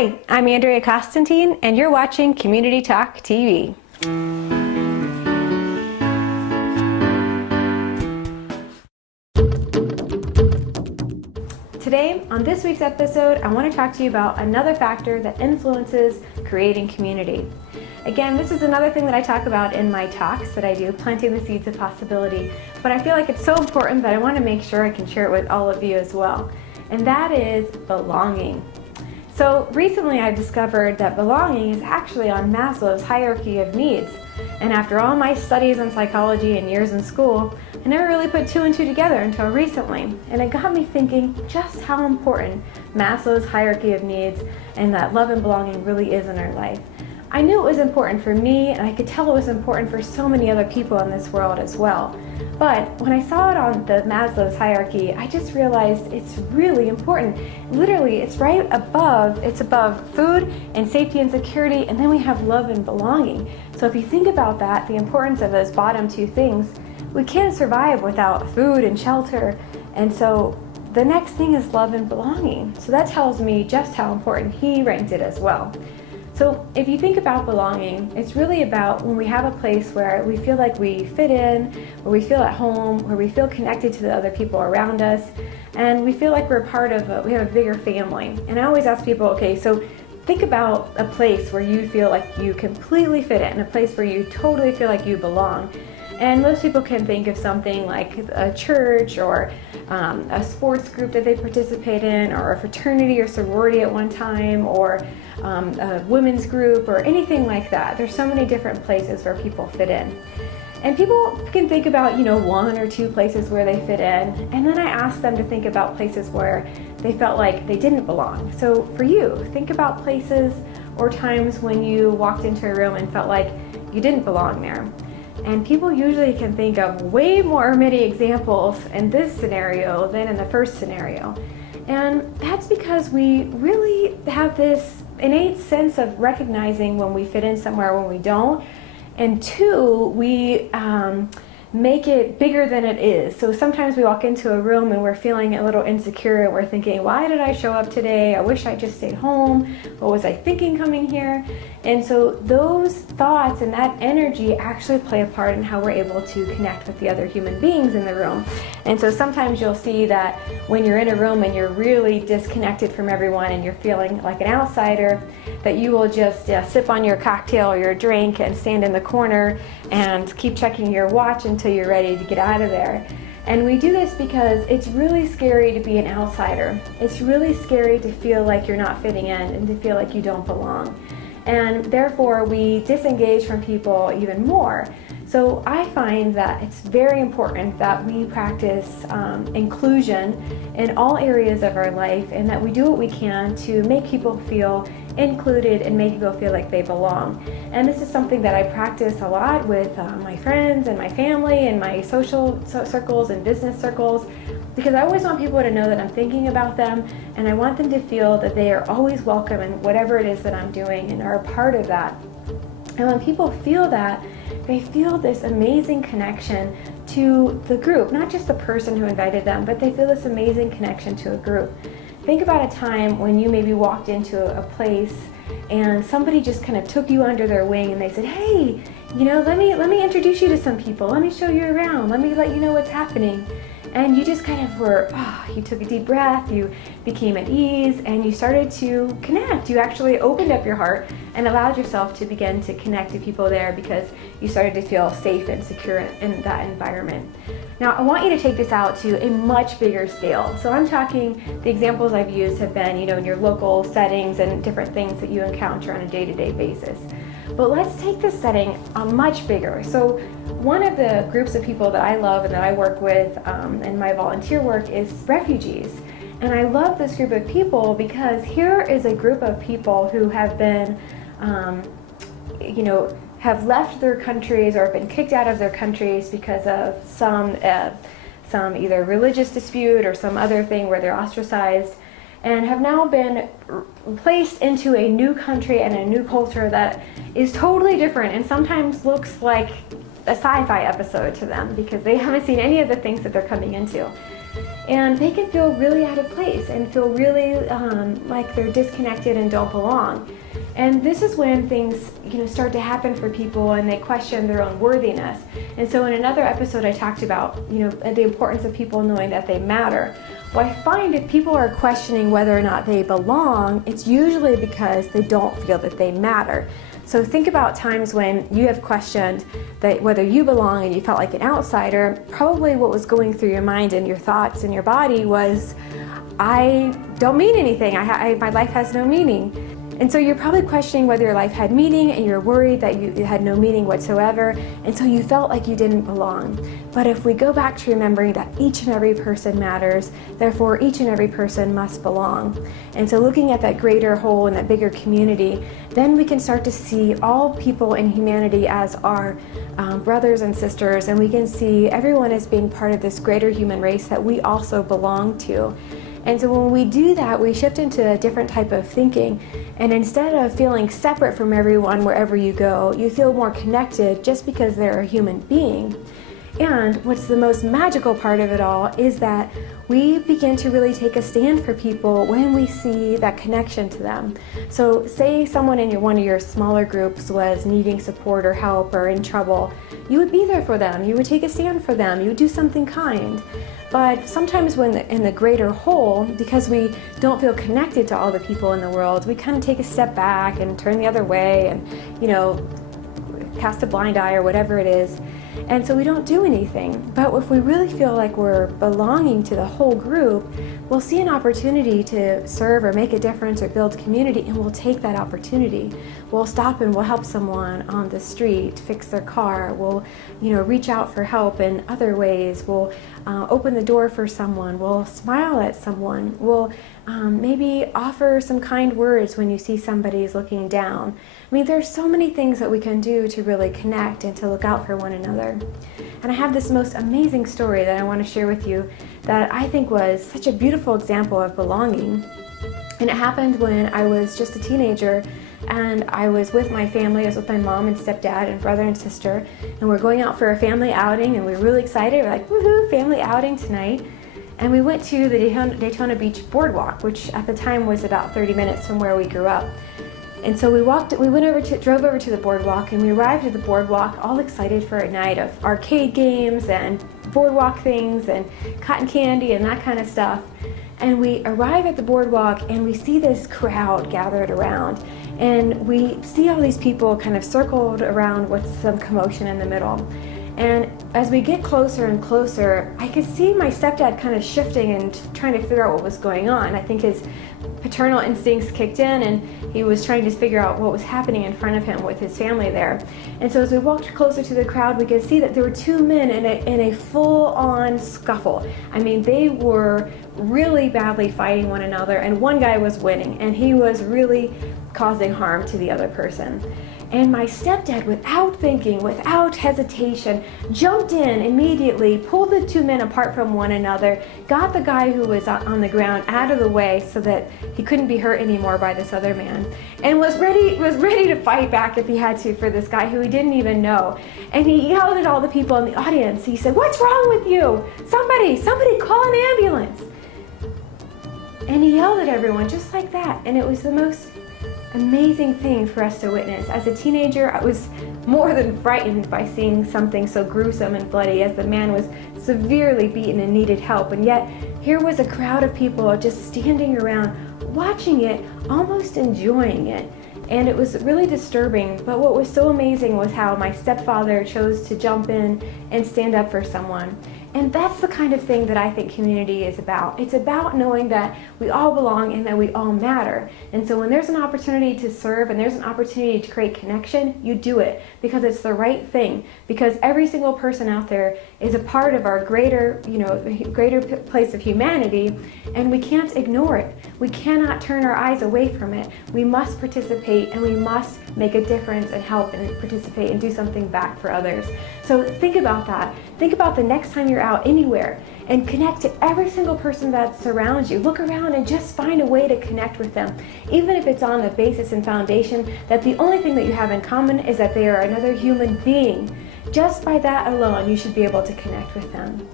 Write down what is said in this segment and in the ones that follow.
Hi, I'm Andrea Constantine, and you're watching Community Talk TV. Today, on this week's episode, I want to talk to you about another factor that influences creating community. Again, this is another thing that I talk about in my talks that I do, planting the seeds of possibility, but I feel like it's so important that I want to make sure I can share it with all of you as well, and that is belonging. So recently I discovered that belonging is actually on Maslow's hierarchy of needs. And after all my studies in psychology and years in school, I never really put two and two together until recently. And it got me thinking just how important Maslow's hierarchy of needs and that love and belonging really is in our life. I knew it was important for me, and I could tell it was important for so many other people in this world as well. But when I saw it on the Maslow's hierarchy, I just realized it's really important. Literally, it's right above, it's above food and safety and security, and then we have love and belonging. So if you think about that, the importance of those bottom two things, we can't survive without food and shelter. And so the next thing is love and belonging. So that tells me just how important he ranked it as well. So if you think about belonging, it's really about when we have a place where we feel like we fit in, where we feel at home, where we feel connected to the other people around us, and we feel like we're part of we have a bigger family. And I always ask people, okay, so think about a place where you feel like you completely fit in, a place where you totally feel like you belong. And most people can think of something like a church or a sports group that they participate in, or a fraternity or sorority at one time, or a women's group, or anything like that. There's so many different places where people fit in. And people can think about, one or two places where they fit in, and then I ask them to think about places where they felt like they didn't belong. So for you, think about places or times when you walked into a room and felt like you didn't belong there. And people usually can think of way more many examples in this scenario than in the first scenario. And that's because we really have this innate sense of recognizing when we fit in somewhere, when we don't. And two, we make it bigger than it is. So sometimes we walk into a room and we're feeling a little insecure, and we're thinking, why did I show up today? I wish I just stayed home. What was I thinking coming here? And so those thoughts and that energy actually play a part in how we're able to connect with the other human beings in the room. And so sometimes you'll see that when you're in a room and you're really disconnected from everyone and you're feeling like an outsider, that you will just sip on your cocktail or your drink and stand in the corner and keep checking your watch until you're ready to get out of there. And we do this because it's really scary to be an outsider. It's really scary to feel like you're not fitting in and to feel like you don't belong. And therefore we disengage from people even more. So I find that it's very important that we practice inclusion in all areas of our life, and that we do what we can to make people feel included and make people feel like they belong. And this is something that I practice a lot with my friends and my family and my social circles and business circles, because I always want people to know that I'm thinking about them, and I want them to feel that they are always welcome in whatever it is that I'm doing and are a part of that. And when people feel that, they feel this amazing connection to the group, not just the person who invited them, but they feel this amazing connection to a group. Think about a time when you maybe walked into a place and somebody just kind of took you under their wing and they said, hey, let me introduce you to some people. Let me show you around. Let me let you know what's happening. And you just kind of you took a deep breath, you became at ease, and you started to connect. You actually opened up your heart and allowed yourself to begin to connect to people there because you started to feel safe and secure in that environment. Now, I want you to take this out to a much bigger scale. So I'm talking, the examples I've used have been, in your local settings and different things that you encounter on a day-to-day basis. But let's take this setting much bigger. So one of the groups of people that I love and that I work with in my volunteer work is refugees. And I love this group of people because here is a group of people who have been, have left their countries or been kicked out of their countries because of some either religious dispute or some other thing where they're ostracized, and have now been placed into a new country and a new culture that is totally different and sometimes looks like a sci-fi episode to them because they haven't seen any of the things that they're coming into. And they can feel really out of place and feel really like they're disconnected and don't belong. And this is when things start to happen for people and they question their own worthiness. And so in another episode I talked about the importance of people knowing that they matter. Well, I find if people are questioning whether or not they belong, it's usually because they don't feel that they matter. So think about times when you have questioned that whether you belong and you felt like an outsider. Probably what was going through your mind and your thoughts and your body was, I don't mean anything. My life has no meaning. And so you're probably questioning whether your life had meaning, and you're worried that you had no meaning whatsoever, and so you felt like you didn't belong. But if we go back to remembering that each and every person matters, therefore each and every person must belong. And so looking at that greater whole and that bigger community, then we can start to see all people in humanity as our brothers and sisters, and we can see everyone as being part of this greater human race that we also belong to. And so when we do that, we shift into a different type of thinking. And instead of feeling separate from everyone wherever you go, you feel more connected just because they're a human being. And what's the most magical part of it all is that we begin to really take a stand for people when we see that connection to them. So say someone in one of your smaller groups was needing support or help or in trouble, you would be there for them, you would take a stand for them, you would do something kind. But sometimes when in the greater whole, because we don't feel connected to all the people in the world, we kind of take a step back and turn the other way and, cast a blind eye or whatever it is. And so we don't do anything. But if we really feel like we're belonging to the whole group, we'll see an opportunity to serve or make a difference or build community, and we'll take that opportunity. We'll stop and we'll help someone on the street fix their car. We'll, reach out for help in other ways. We'll open the door for someone. We'll smile at someone. We'll maybe offer some kind words when you see somebody's looking down. I mean, there's so many things that we can do to really connect and to look out for one another. And I have this most amazing story that I want to share with you that I think was such a beautiful example of belonging. And it happened when I was just a teenager, and I was with my family. I was with my mom and stepdad and brother and sister, and we're going out for a family outing, and we were really excited. We're like, woohoo, family outing tonight. And we went to the Daytona Beach boardwalk, which at the time was about 30 minutes from where we grew up. And so we drove over to the boardwalk, and we arrived at the boardwalk all excited for a night of arcade games and boardwalk things and cotton candy and that kind of stuff. And we arrive at the boardwalk and we see this crowd gathered around, and we see all these people kind of circled around with some commotion in the middle. And as we get closer and closer, I could see my stepdad kind of shifting and trying to figure out what was going on. I think his paternal instincts kicked in, and he was trying to figure out what was happening in front of him with his family there. And so as we walked closer to the crowd, we could see that there were two men in a full-on scuffle. I mean, they were really badly fighting one another, and one guy was winning, and he was really causing harm to the other person. And my stepdad, without thinking, without hesitation, jumped in immediately, pulled the two men apart from one another, got the guy who was on the ground out of the way so that he couldn't be hurt anymore by this other man, and was ready to fight back if he had to for this guy who he didn't even know. And he yelled at all the people in the audience. He said, "What's wrong with you? Somebody call an ambulance." And he yelled at everyone just like that, and it was the most amazing thing for us to witness. As a teenager, I was more than frightened by seeing something so gruesome and bloody, as the man was severely beaten and needed help. And yet, here was a crowd of people just standing around, watching it, almost enjoying it. And it was really disturbing, but what was so amazing was how my stepfather chose to jump in and stand up for someone. And that's the kind of thing that I think community is about. It's about knowing that we all belong and that we all matter. And so when there's an opportunity to serve and there's an opportunity to create connection, you do it because it's the right thing. Because every single person out there is a part of our greater place of humanity, and we can't ignore it. We cannot turn our eyes away from it. We must participate, and we must make a difference and help and participate and do something back for others. So think about that. Think about the next time you're out anywhere and connect to every single person that surrounds you. Look around and just find a way to connect with them. Even if it's on the basis and foundation that the only thing that you have in common is that they are another human being. Just by that alone, you should be able to connect with them.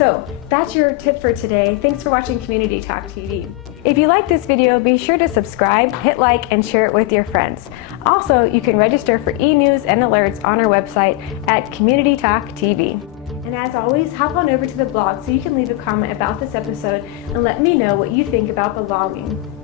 So that's your tip for today. Thanks for watching Community Talk TV. If you like this video, be sure to subscribe, hit like, and share it with your friends. Also, you can register for e-news and alerts on our website at Community Talk TV. And as always, hop on over to the blog so you can leave a comment about this episode and let me know what you think about belonging.